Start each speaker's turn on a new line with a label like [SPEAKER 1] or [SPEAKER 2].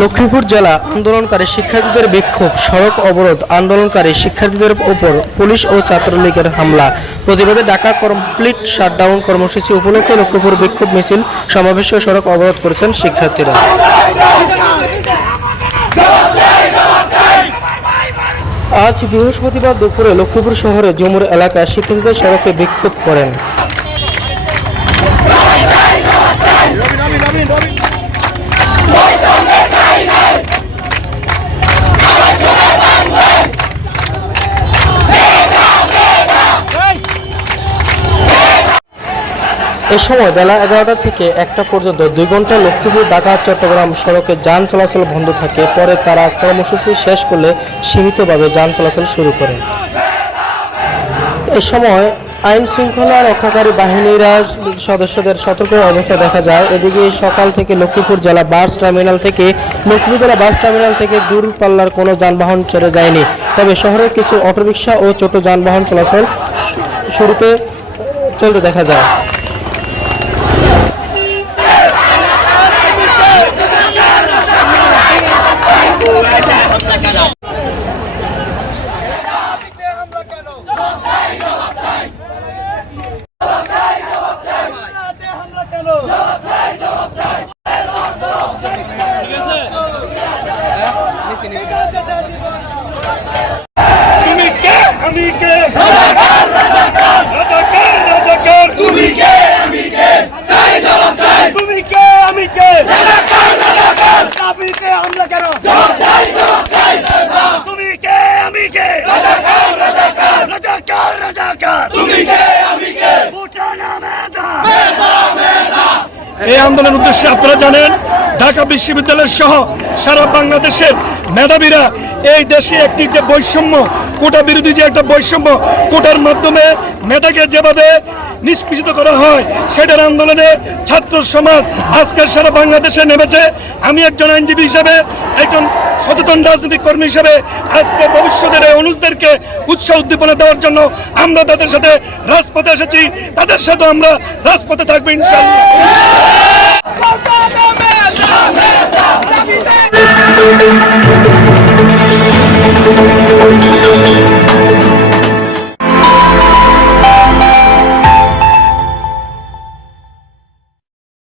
[SPEAKER 1] লক্ষ্মীপুর জেলা আন্দোলনকারী শিক্ষার্থীদের বিক্ষোভ, সড়ক অবরোধ, আন্দোলনকারী শিক্ষার্থীদের ওপর পুলিশ ও ছাত্রলীগের হামলা। প্রতিবাদে ঢাকা কমপ্লিট শাটডাউন কর্মসূচি উপলক্ষে লক্ষ্মীপুর বিক্ষোভ মিছিল, সমাবেশ সড়ক অবরোধ করেছেন শিক্ষার্থীরা। আজ বৃহস্পতিবার দুপুরে লক্ষ্মীপুর শহরে জমুর এলাকায় শিক্ষার্থীদের সড়কে বিক্ষোভ করেন। এ সময় বেলা এগারোটা থেকে একটা পর্যন্ত দুই ঘণ্টা লক্ষ্মীপুর, ঢাকা, চট্টগ্রাম সড়কে যান চলাচল বন্ধ থাকে। পরে তারা কর্মসূচি শেষ করলে সীমিতভাবে যান চলাচল শুরু করে। এ সময় আইন শৃঙ্খলা রক্ষাকারী বাহিনীরা সদস্যদের সতর্ক অবস্থা দেখা যায়। এদিকে সকাল থেকে লক্ষ্মীপুর জেলা বাস টার্মিনাল থেকে, লক্ষ্মীপুর জেলা বাস টার্মিনাল থেকে দূরপাল্লার কোনো যানবাহন ছেড়ে যায়নি। তবে শহরের কিছু অটোরিকশা ও ছোট যানবাহন চলাচল শুরুতে চলতে দেখা যায়।
[SPEAKER 2] তুমি কে? আমি কে? রাজাকার এই আন্দোলনের উদ্দেশ্যে আপনারা জানেন, ঢাকা বিশ্ববিদ্যালয় সহ সারা বাংলাদেশের মেধাবীরা এই দেশে একটি যে বৈষম্য, কোটা বিরোধী যে একটা বৈষম্য, কোটার মাধ্যমে মেধাকে যেভাবে নিষ্পেষিত করা হয়, সেটার আন্দোলনে ছাত্র সমাজ আজকের সারা বাংলাদেশে নেমেছে। আমি একজন আইনজীবী হিসেবে, একজন সচেতন রাজনৈতিক কর্মী হিসেবে আজকে ভবিষ্যতের এই অনুজদেরকে উৎসাহ উদ্দীপনা দেওয়ার জন্য আমরা তাদের সাথে রাজপথে এসেছি। তাদের সাথে আমরা রাজপথে থাকব, ইনশাআল্লাহ।
[SPEAKER 3] Yeah!